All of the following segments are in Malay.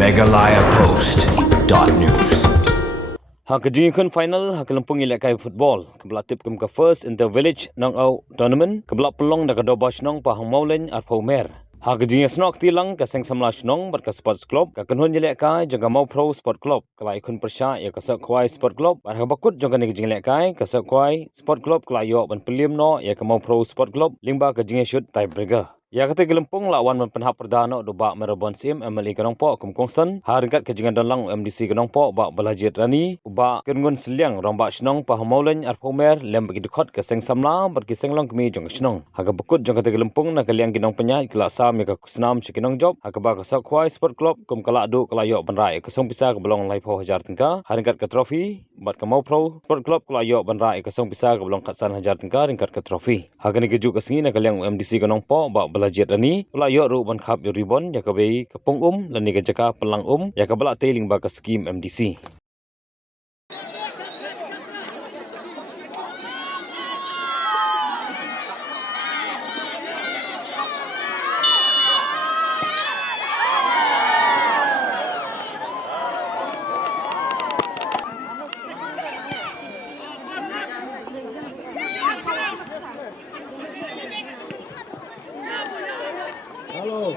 meghalayapost.news. Haka final Haka Lympung Ialehkai football kebelah tip ke first in the village knockout tournament kebelah pelong dak doba Shnong Pahammawlein atau mer. Haka snok tilang ke seng samla Shnong berka sports club ke kenhun Ialehkai jaga mau pro sport club kelai ikun persya ya ke Sohkhwai sport club bar bakut jaga ni Ialehkai ke Sohkhwai sport club kelai yo ban pelim no ya ke mau pro sport club lingba ke shoot tiebreaker. Ya kata Lympung lawan penhap perdana do bak merobon sim MLE kanong po kumkongsan hargat ke jingan dalang MDC kanong po bak belajit rani ba kengun seliang rombak Shnong Pahammawlein arpomer lem bagi dukot ke seng samla berki seng long kemi jong Shnong haga bekut jong kata Lympung na kaliang ginong penyai kelak sam ya ke senam sikinong job haga ba ke Sohkhwai sport club kum kaladu kelayok benrai ke song bisa ke belong laipo hajar tengka hargat ke trofi bat ke mau pro sport club kelayok benrai ke song bisa ke belong katsan hajar tengka ringkat ke trofi haga ni keju ke sengi na kaliang MDC kanong po bak belajit rani kelayok ru ban khap yo ribon ya ke bei ke pung lani ke jaka pelang ya ke belak tailing ba ke skim MDC. Halo.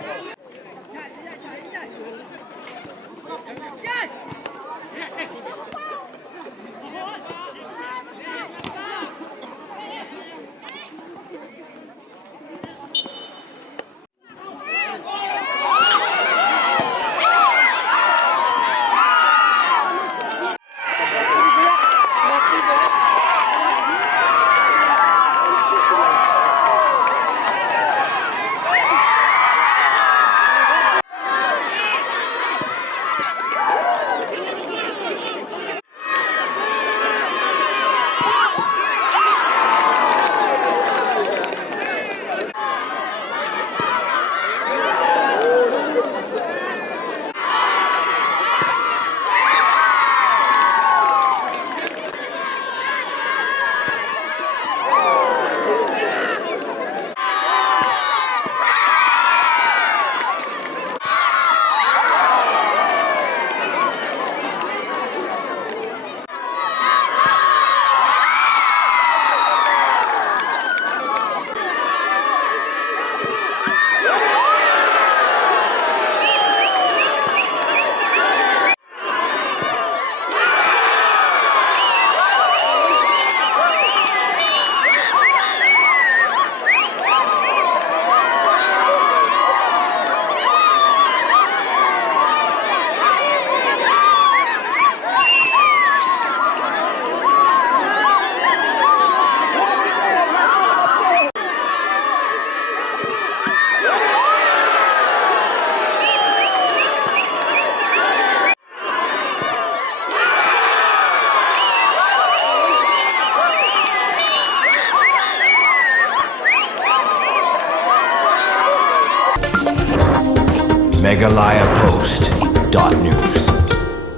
meghalayapost.news.